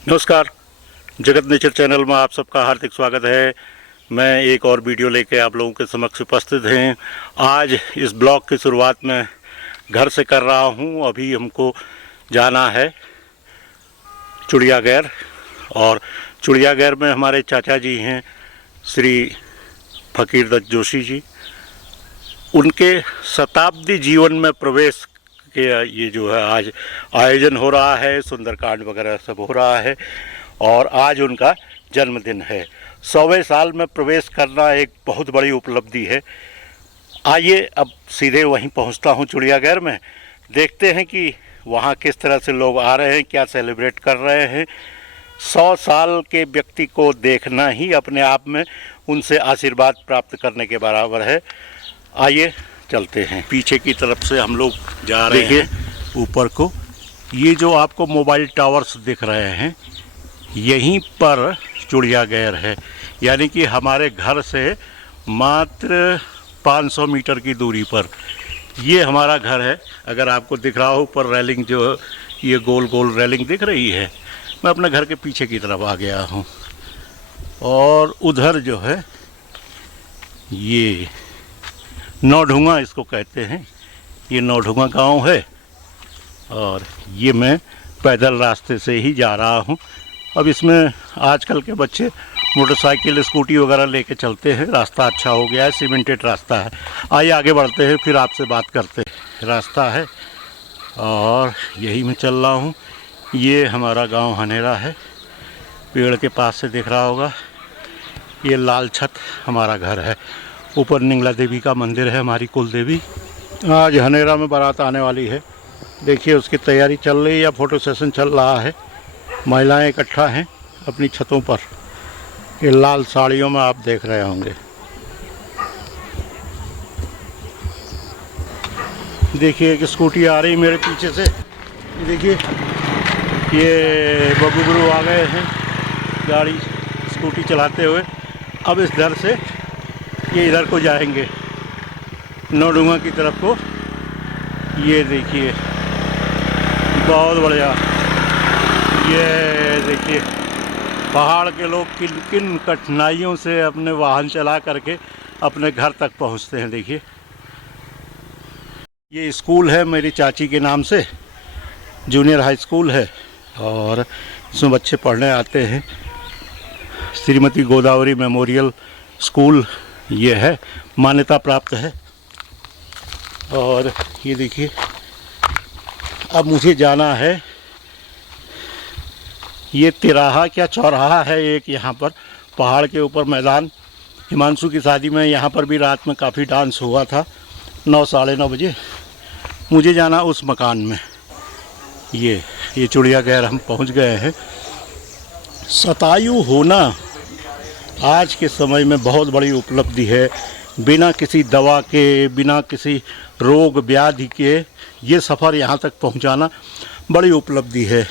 नमस्कार। जगत nature channel में आप सबका हार्दिक स्वागत है। मैं एक और वीडियो लेके आप लोगों के समक्ष उपस्थित हैं। आज इस ब्लॉग की शुरुआत में घर से कर रहा हूं। अभी हमको जाना है चिड़ियाघर, और चिड़ियाघर में हमारे चाचा जी हैं श्री फकीर दत्त जोशी जी। उनके शताब्दी जीवन में प्रवेश के ये जो है आज आयोजन हो रहा है, सुंदरकांड वगैरह सब हो रहा है, और आज उनका जन्मदिन है। 100वें साल में प्रवेश करना एक बहुत बड़ी उपलब्धि है। आइए अब सीधे वहीं पहुंचता हूं चिड़ियाघर में, देखते हैं कि वहां किस तरह से लोग आ रहे हैं, क्या सेलिब्रेट कर रहे हैं। 100 साल के व्यक्ति को देखना ही अपने आप में उनसे आशीर्वाद प्राप्त करने के बराबर है। आइए चलते हैं। पीछे की तरफ से हम लोग जा रहे हैं ऊपर को। ये जो आपको मोबाइल टावर्स दिख रहे हैं, यहीं पर चिड़ियाघर है, यानी कि हमारे घर से मात्र 500 मीटर की दूरी पर ये हमारा घर है। अगर आपको दिख रहा हो ऊपर रेलिंग, जो ये गोल गोल रेलिंग दिख रही है, मैं अपने घर के पीछे की तरफ आ गया हूँ। और उधर जो है ये नौढुंगा इसको कहते हैं, ये नौढुंगा गांव है, और ये मैं पैदल रास्ते से ही जा रहा हूं। अब इसमें आजकल के बच्चे मोटरसाइकिल स्कूटी वगैरह लेके चलते हैं। रास्ता अच्छा हो गया है, सीमेंटेड रास्ता है। आइए आगे बढ़ते हैं, फिर आपसे बात करते हैं। रास्ता है और यही मैं चल रहा हूं। ये हमारा गांव हनेरा है, पेड़ के पास से दिख रहा होगा। ये लाल छत हमारा घर है। ऊपर निंगला देवी का मंदिर है, हमारी कुल देवी। आज हनेरा में बारात आने वाली है, देखिए उसकी तैयारी चल रही है या फोटो सेशन चल रहा है। महिलाएं इकट्ठा हैं अपनी छतों पर। ये लाल साड़ियों में आप देख रहे होंगे। देखिए एक स्कूटी आ रही मेरे पीछे से। देखिए ये बबू गुरु आ गए हैं गाड़ी स्कूटी चलाते हुए। अब इस दर से ये इधर को जाएंगे, नौडुंगा की तरफ को। ये देखिए बहुत बढ़िया। ये देखिए पहाड़ के लोग किन किन कठिनाइयों से अपने वाहन चला करके अपने घर तक पहुंचते हैं। देखिए ये स्कूल है मेरी चाची के नाम से, जूनियर हाई स्कूल है, और इसमें बच्चे पढ़ने आते हैं। श्रीमती गोदावरी मेमोरियल स्कूल ये है, मान्यता प्राप्त है। और ये देखिए अब मुझे जाना है, ये तिराहा क्या चौराहा है एक यहाँ पर पहाड़ के ऊपर मैदान। हिमांशु की शादी में यहाँ पर भी रात में काफ़ी डांस हुआ था, 9 साढ़े 9 बजे। मुझे जाना उस मकान में। ये चिड़ियाघर हम पहुँच गए हैं। शतायु होना आज के समय में बहुत बड़ी उपलब्धि है। बिना किसी दवा के, बिना किसी रोग व्याधि के ये सफ़र यहाँ तक पहुँचाना बड़ी उपलब्धि है।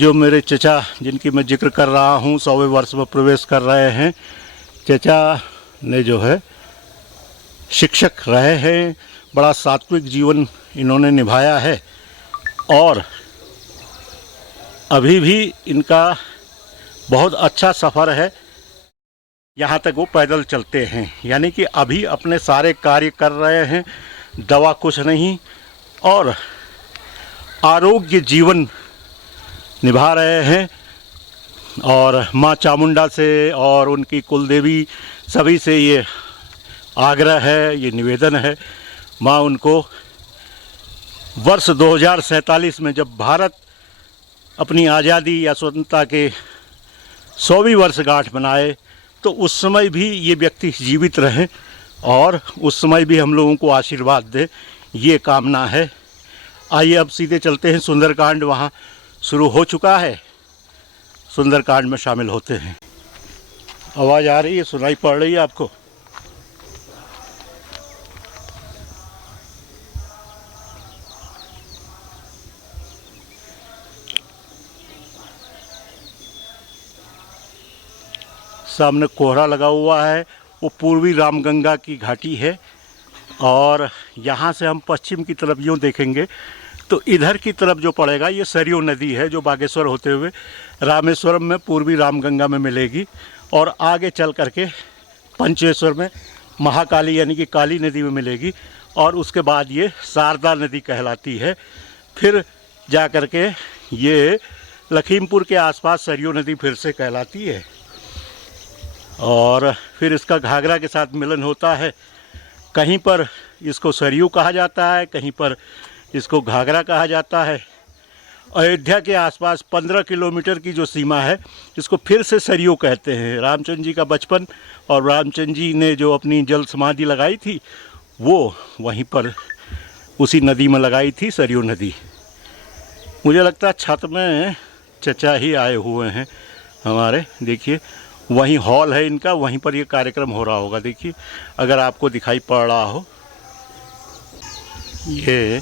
जो मेरे चचा जिनकी मैं जिक्र कर रहा हूँ 100वें वर्ष में प्रवेश कर रहे हैं, चचा ने जो है शिक्षक रहे हैं, बड़ा सात्विक जीवन इन्होंने निभाया है, और अभी भी इनका बहुत अच्छा सफ़र है। यहाँ तक वो पैदल चलते हैं, यानी कि अभी अपने सारे कार्य कर रहे हैं, दवा कुछ नहीं, और आरोग्य जीवन निभा रहे हैं। और माँ चामुंडा से और उनकी कुल देवी सभी से ये आग्रह है, ये निवेदन है, माँ उनको वर्ष 2047 में जब भारत अपनी आज़ादी या स्वतंत्रता के 100वीं वर्षगांठ मनाए, तो उस समय भी ये व्यक्ति जीवित रहें और उस समय भी हम लोगों को आशीर्वाद दे, ये कामना है। आइए अब सीधे चलते हैं सुंदरकांड, वहाँ शुरू हो चुका है। सुंदरकांड में शामिल होते हैं। आवाज़ आ रही है, सुनाई पड़ रही है आपको? सामने कोहरा लगा हुआ है, वो पूर्वी रामगंगा की घाटी है। और यहाँ से हम पश्चिम की तरफ यूँ देखेंगे तो इधर की तरफ जो पड़ेगा ये सरयू नदी है, जो बागेश्वर होते हुए रामेश्वरम में पूर्वी रामगंगा में मिलेगी और आगे चल करके पंचेश्वर में महाकाली यानी कि काली नदी में मिलेगी और उसके बाद ये शारदा नदी कहलाती है। फिर जा कर के ये लखीमपुर के आसपास सरयू नदी फिर से कहलाती है और फिर इसका घाघरा के साथ मिलन होता है। कहीं पर इसको सरयू कहा जाता है, कहीं पर इसको घाघरा कहा जाता है। अयोध्या के आसपास 15 किलोमीटर की जो सीमा है इसको फिर से सरयू कहते हैं। रामचंद्र जी का बचपन और रामचंद्र जी ने जो अपनी जल समाधि लगाई थी वो वहीं पर उसी नदी में लगाई थी, सरयू नदी। मुझे लगता है छत में चचा ही आए हुए हैं हमारे। देखिए वहीं हॉल है इनका, वहीं पर ये कार्यक्रम हो रहा होगा। देखिए अगर आपको दिखाई पड़ रहा हो, ये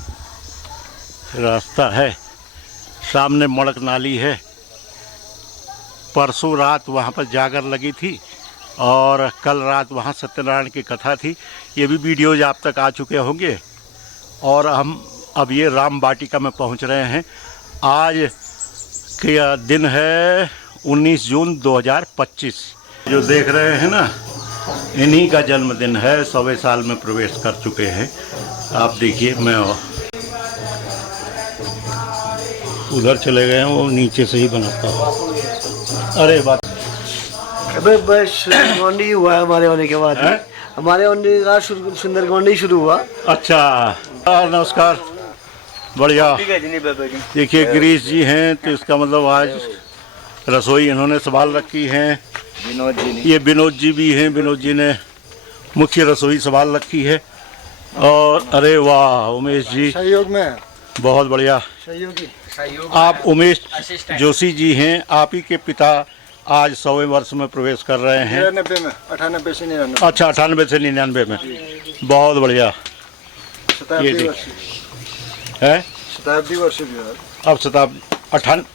रास्ता है, सामने मड़क नाली है। परसों रात वहाँ पर जागर लगी थी और कल रात वहाँ सत्यनारायण की कथा थी। ये भी वीडियोज आप तक आ चुके होंगे। और हम अब ये राम वाटिका में पहुँच रहे हैं। आज का दिन है 19 जून 2025। जो देख रहे हैं ना, इन्हीं का जन्मदिन है। 100वें साल में प्रवेश कर चुके हैं। आप देखिए, मैं उधर चले गए हैं, वो नीचे से ही बनाता हूँ। अरे बात अबे बस सुंदरकांड हुआ है हमारे होने के बाद। हमारे होने का सुंदरकांड ही शुरू हुआ। अच्छा, नमस्कार, बढ़िया। देखिए गिरीश जी हैं, तो इसका मतलब आज रसोई इन्होंने संभाल रखी है। विनोद जी, ये विनोद जी भी हैं। विनोद जी ने मुख्य रसोई संभाल रखी है। और अरे वाह, उमेश जी सहयोग में, बहुत बढ़िया। सहयोगी। आप उमेश जोशी जी हैं, आप ही के पिता आज 100वें वर्ष में प्रवेश कर रहे हैं। 99 में, 98 से 99। अच्छा, 98 से 99 में, बहुत बढ़िया। ये है शताब्दी वर्ष भी है। अब शताब्दी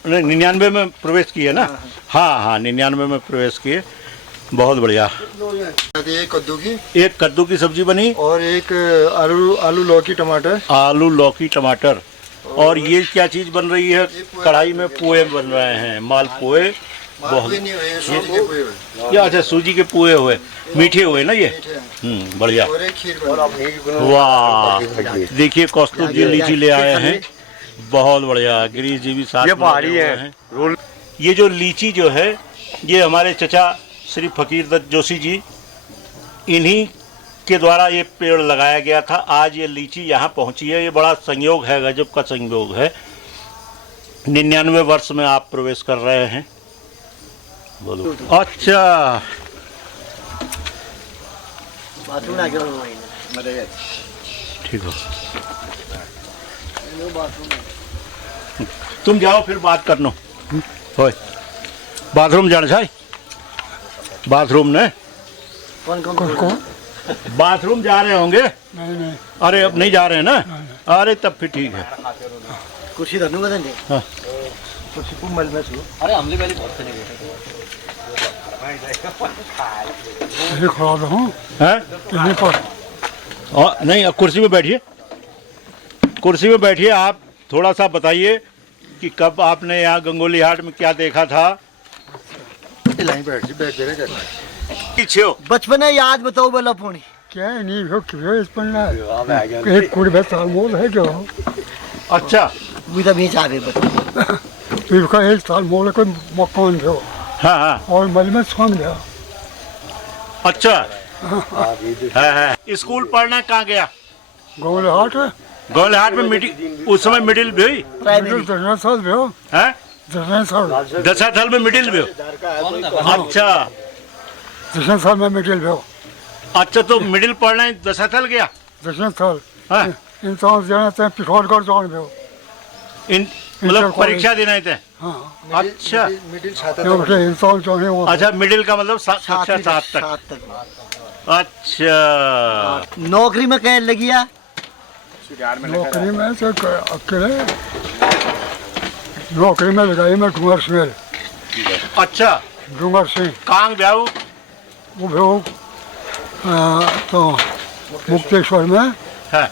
99 में प्रवेश किए ना। हाँ, 99 में प्रवेश किए, बहुत बढ़िया। एक कद्दू की, एक कद्दू की सब्जी बनी और एक आलू लौकी टमाटर। आलू लौकी टमाटर। और ये क्या चीज़ बन रही है? कढ़ाई में पोहे बन रहे हैं, माल पोहे। बहुत ये अच्छा, सूजी के पोहे हुए, मीठे हुए ना ये। बढ़िया, वाह। देखिए कौस्तुभ जी लीची ले आए हैं, बहुत बढ़िया। गिरीश जी भी साथ, ये पहाड़ी है। ये जो लीची जो है, ये हमारे चचा श्री फकीर दत्त जोशी जी, इन्हीं के द्वारा ये पेड़ लगाया गया था। आज ये लीची यहाँ पहुँची है। ये बड़ा संयोग है, गजब का संयोग है। 99 वर्ष में आप प्रवेश कर रहे हैं। बोलो। अच्छा, ठीक हो, तुम जाओ फिर बात करनो। होय, बाथरूम जाना चाहिए। बाथरूम ने कौन बाथरूम जा रहे होंगे? नहीं। अरे अब नहीं जा रहे हैं ना? अरे तब फिर ठीक है। कुर्सी धरनू का देंगे। हाँ, कुर्सी को मल में छू। अरे हमले पहले बहुत चले गए ये खराब हूं हैं? यहीं पर। नहीं, अब कुर्सी पे बैठिए, कुर्सी पे बैठिए। आप थोड़ा सा बताइए कि कब आपने यहाँ गंगोली हाट में क्या देखा था? पीछे हो। बचपन है याद बताओ बेला पुणी क्या नहीं हो क्यों इस पर ना एक कोई बस मोल है जो। अच्छा, मुझे बीच आ गए बता फिर का एक साल मोल कोई मकान जो। हाँ, और मल में सोन गया। अच्छा, है। स्कूल पढ़ना कहाँ गया? गोले हाट है। गोले हाट में मिडिल, उस समय मिडिल भी हुई? दर्शन साल भी हो। हैं? दर्शन साल, 10 साल में मिडिल भी हो? अच्छा, दर्शन साल में मिडिल भी हो। अच्छा, तो मिडिल पढ़ना 10 साल गया? दर्शन साल हाँ, इंसान जाना है पिछोड़गढ़ जान भी हो। इन मतलब परीक्षा देना थे? हाँ, अच्छा, इंसान जो है वो। अच्छा, मिडिल का मतलब कक्षा 7 तक। अच्छा, नौकरी में क्या लगी है? नौकरी में से अकेले नौकरी में लगाई मैं डूंगर सिंह। अच्छा, डूंगर सिंह कहाँ गया वो? वो तो मुक्तेश्वर में है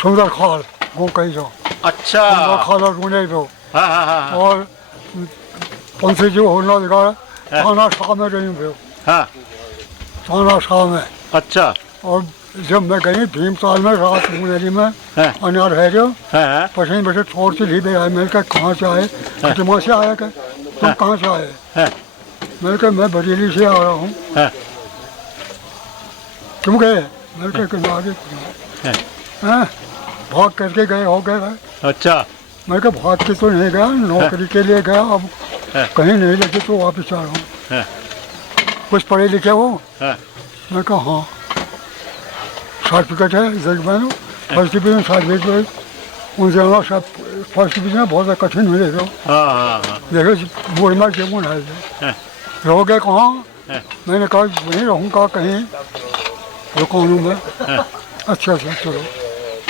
सुंदर खाल वो कही जो अच्छा सुंदर खाल और गुने जो हाँ हाँ हाँ और पंछी जो होना दिखा थाना शाह में रही हूँ हाँ थाना शाह में। अच्छा और जब मैं गई भीमताल में रात मुनेरी में हाँ। अनार है जो हाँ पसीने बसे थोड़ी सी ली आए। मैंने कहा कहाँ से आए? खटमा से आया क्या? तुम कहाँ से आए? हाँ मैंने कहा मैं बरेली से आ रहा हूँ। हाँ तुम गए? मैंने कहा कि आगे हैं भाग करके गए हो गए। अच्छा मैंने कहा भाग के तो नहीं गया, नौकरी के लिए गया, अब हाँ। कहीं नहीं लगे तो वापस आ रहा हूँ। हाँ कुछ पढ़े लिखे हो? हाँ मैं कहा हाँ सर्टिफिकेट है जजमान फर्स्ट डिवीजन सर्टिफिकेट उनसे हमारा सब फर्स्ट डिवीजन बहुत कठिन मिलेगा। हाँ हाँ हाँ देखो बोरमा जेबुन है हाँ। रहोगे कहाँ? हाँ। मैंने कहा वहीं रहूँगा कहीं दुकानों में। अच्छा अच्छा चलो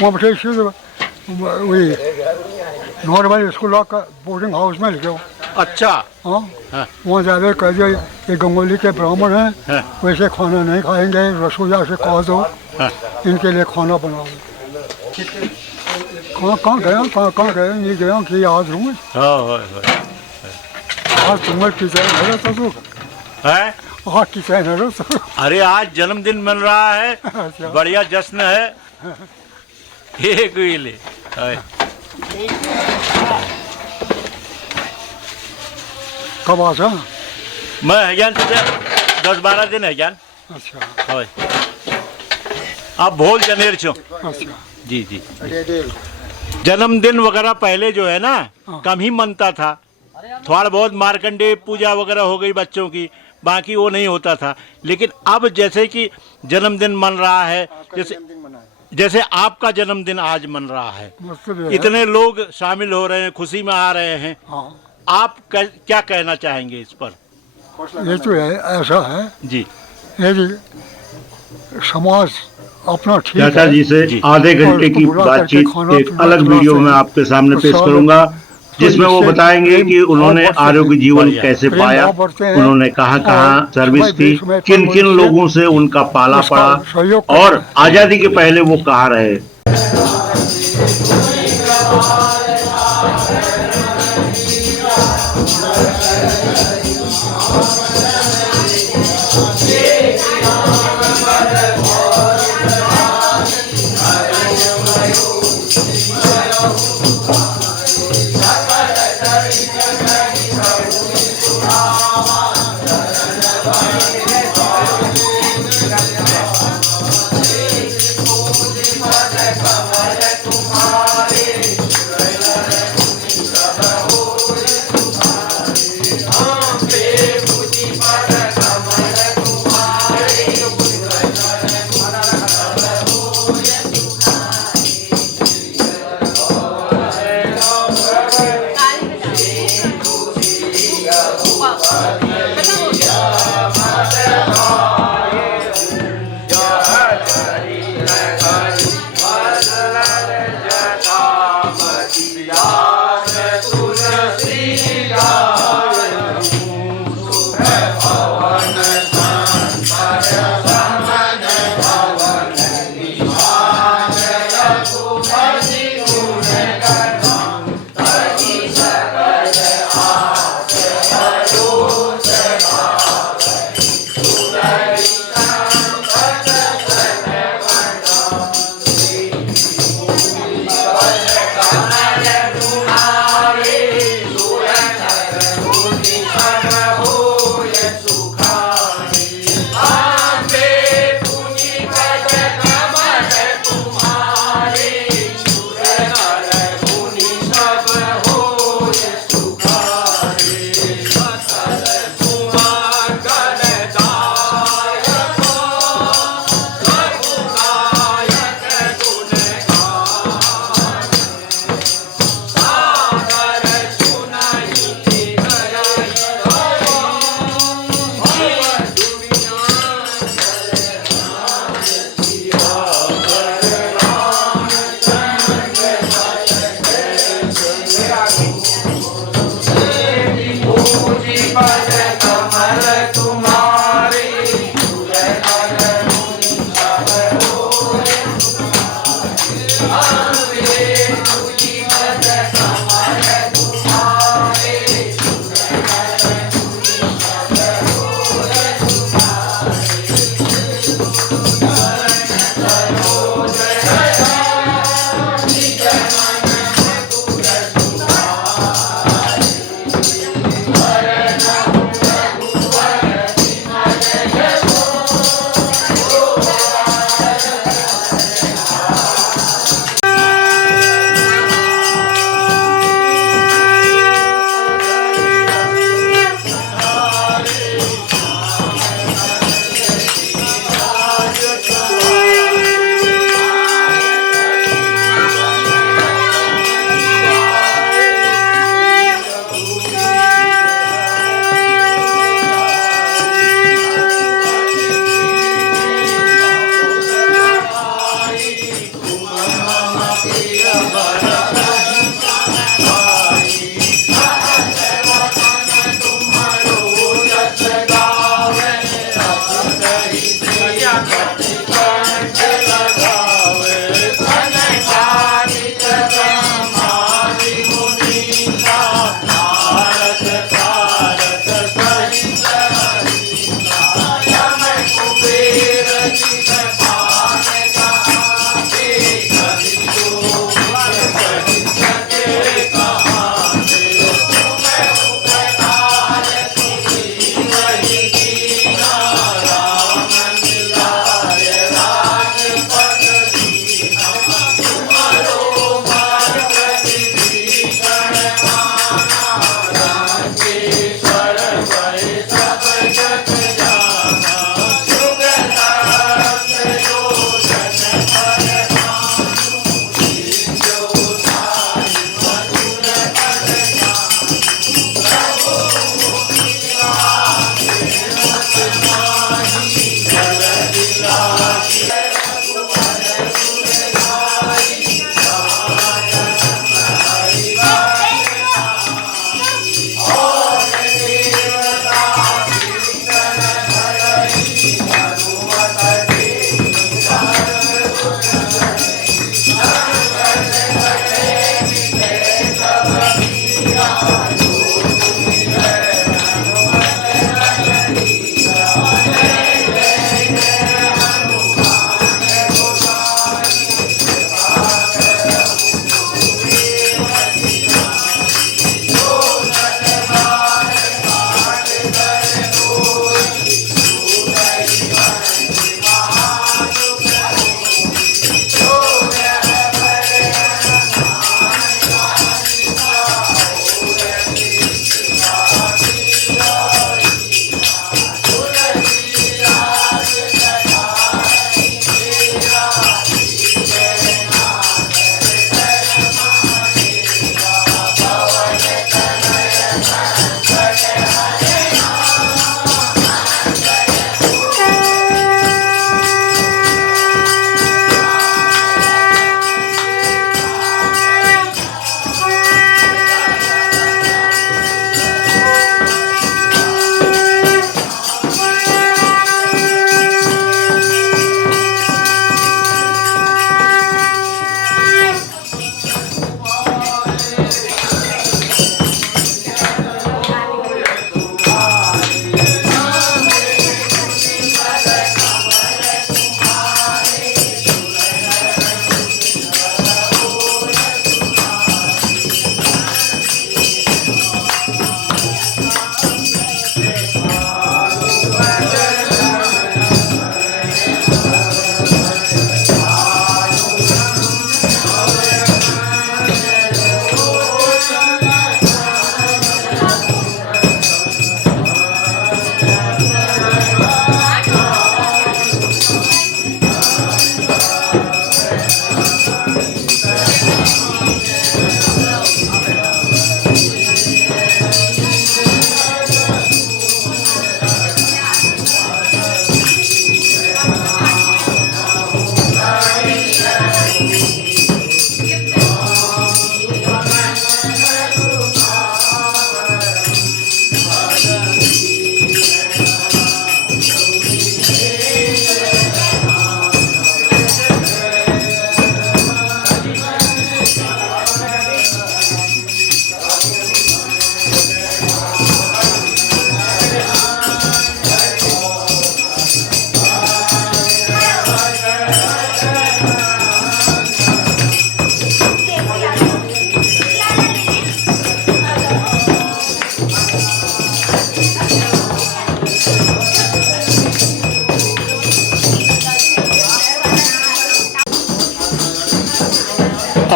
वहाँ बैठे इसी वही नॉर्मल स्कूल का बोर्डिंग हाउस में लिखे हो। अच्छा हाँ हाँ वहाँ जाके कह दिया ये गंगोली के ब्राह्मण हैं हाँ। वैसे खाना नहीं खाएंगे, रसोईया से कह दो हाँ इनके लिए खाना बनाओ। कहाँ गया कहाँ गया नहीं गया कि आज हूँ हाँ आज तुम्हारे किचन है तो है। आज किचन है तो अरे आज जन्मदिन मिल रहा है, अच्छा। बढ़िया जश्न है। एक ही ले है। कब आ जा? मैं है ज्ञान 10-12 दिन है ज्ञान। अच्छा है आप भोल जनेर छो। अच्छा जी जी जन्मदिन वगैरह पहले जो है ना कम ही मनता था, थोड़ा बहुत मार्कंडेय पूजा वगैरह हो गई बच्चों की, बाकी वो नहीं होता था। लेकिन अब जैसे कि जन्मदिन मन रहा है, जैसे आपका जन्मदिन आज मन रहा है, इतने लोग शामिल हो रहे हैं, खुशी में आ रहे हैं, हाँ आप क्या कहना चाहेंगे इस पर? ये तो है ऐसा है जी यदि समाज अपना ठीक चाचा है जी से आधे घंटे की बातचीत एक अलग वीडियो में आपके सामने पेश करूंगा, जिसमें वो बताएंगे कि उन्होंने आरोग्य जीवन कैसे पाया, उन्होंने कहाँ सर्विस की, किन किन लोगों से उनका पाला पड़ा और आजादी के पहले वो कहाँ रहे। Ah!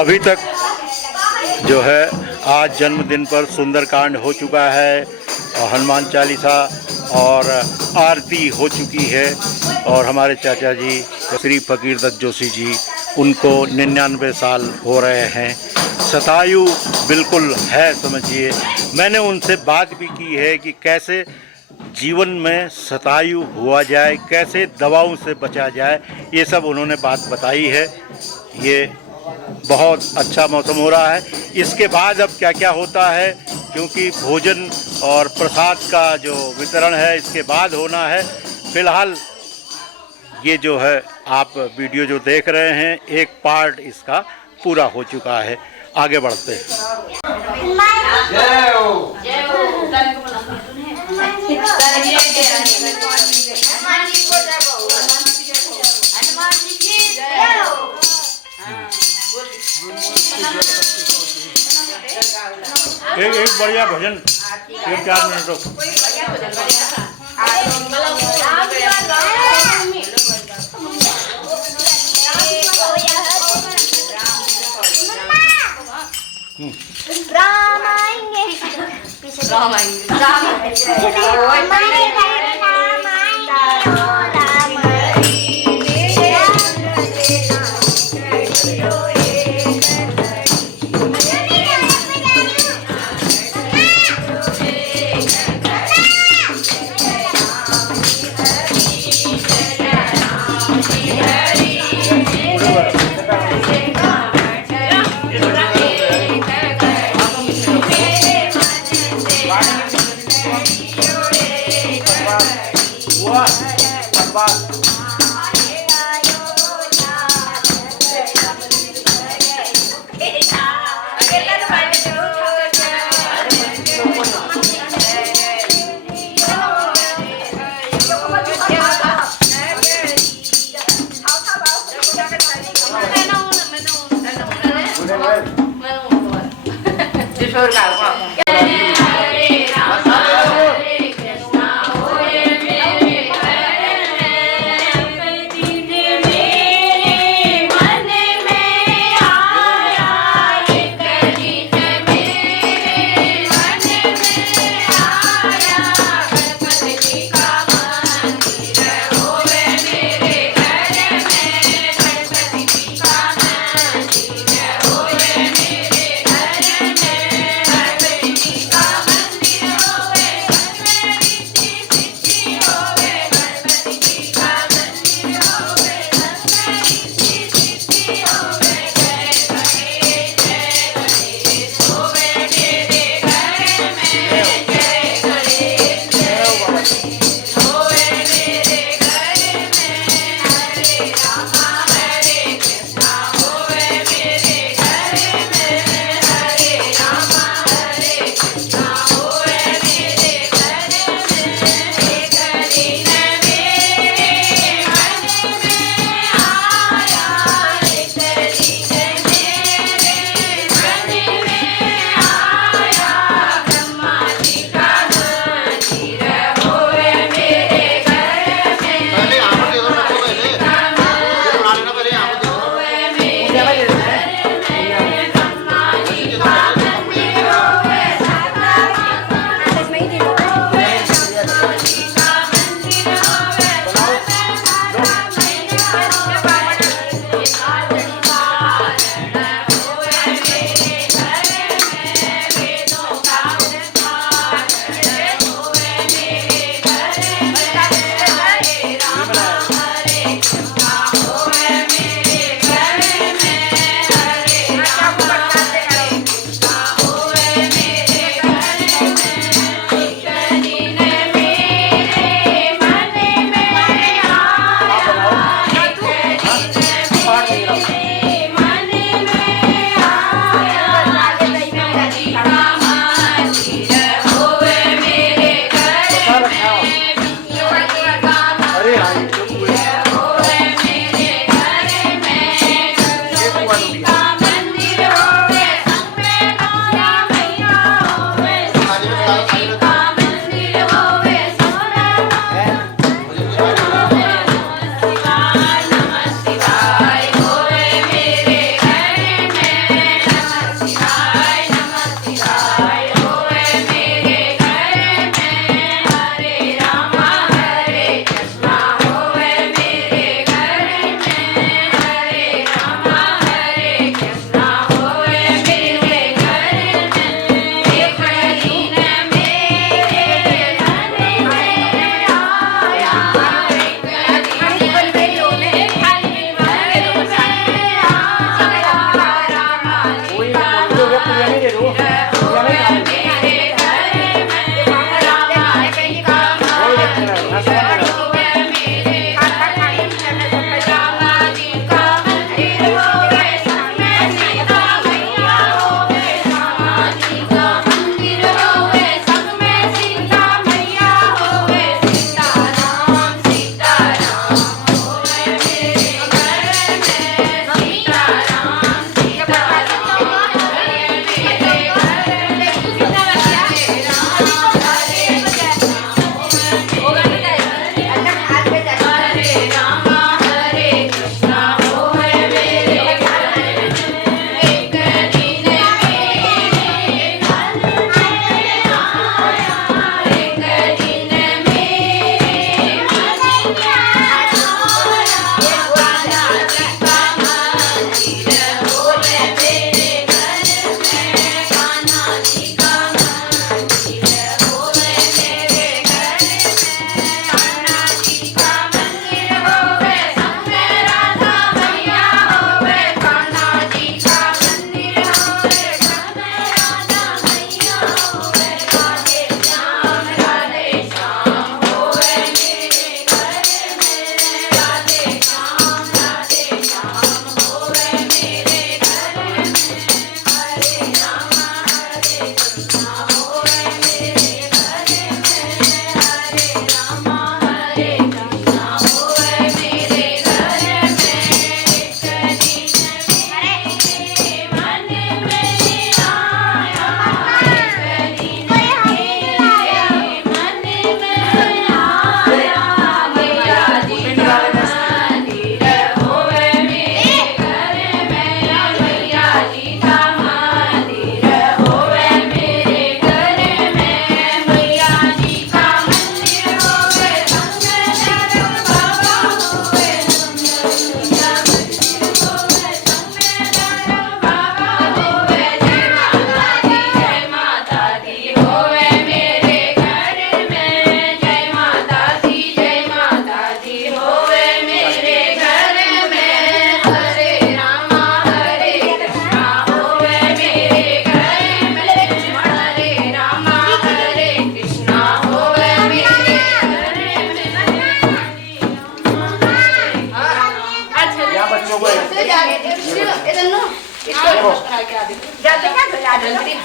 अभी तक जो है आज जन्मदिन पर सुंदरकांड हो चुका है और हनुमान चालीसा और आरती हो चुकी है। और हमारे चाचा जी श्री फकीर दत्त जोशी जी, उनको 99 साल हो रहे हैं। शतायु बिल्कुल है, समझिए। मैंने उनसे बात भी की है कि कैसे जीवन में शतायु हुआ जाए, कैसे दवाओं से बचा जाए, ये सब उन्होंने बात बताई है। ये बहुत अच्छा मौसम हो रहा है। इसके बाद अब क्या क्या होता है, क्योंकि भोजन और प्रसाद का जो वितरण है इसके बाद होना है। फिलहाल ये जो है आप वीडियो जो देख रहे हैं, एक पार्ट इसका पूरा हो चुका है। आगे बढ़ते हैं। एक बढ़िया भजन, 3-4 मिनट रुक। राम आएंगे, राम आएंगे, राम आएंगे।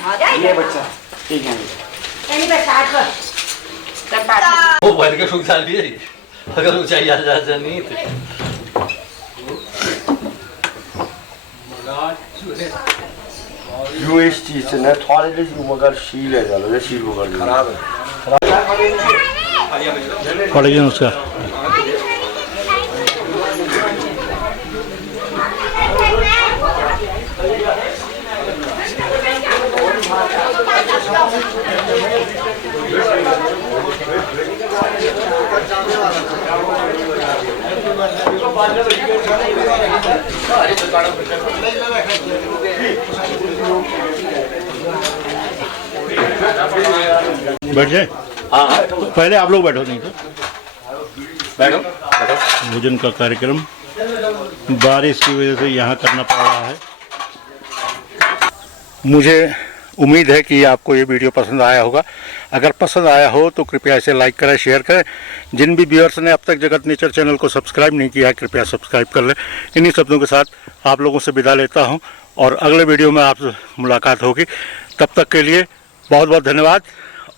ये बच्चा ठीक है वो बैठ के सुख साल भी है अगर ऊंचाई आ जा नहीं तो जो इस चीज से ना थोड़े लिए जो मगर शील है चलो ये शील पकड़ खराब है पड़ेगी उसका बैठ जाए। हाँ पहले आप लोग बैठो, नहीं तो बैठो बैठो। भोजन का कार्यक्रम बारिश की वजह से यहाँ करना पड़ रहा है। मुझे उम्मीद है कि आपको ये वीडियो पसंद आया होगा। अगर पसंद आया हो तो कृपया इसे लाइक करें, शेयर करें। जिन भी व्यूअर्स ने अब तक जगत नेचर चैनल को सब्सक्राइब नहीं किया है कृपया सब्सक्राइब कर लें। इन्हीं शब्दों के साथ आप लोगों से विदा लेता हूं और अगले वीडियो में आपसे मुलाकात होगी। तब तक के लिए बहुत बहुत धन्यवाद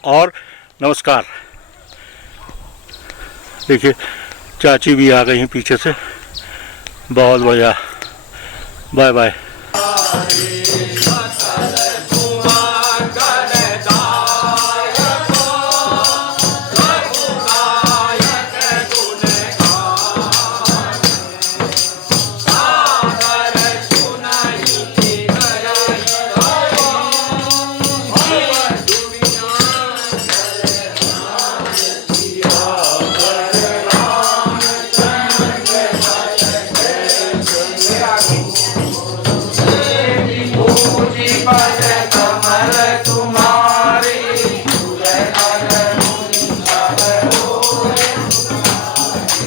और नमस्कार। देखिए चाची भी आ गई हैं पीछे से। बहुत बढ़िया, बाय बाय।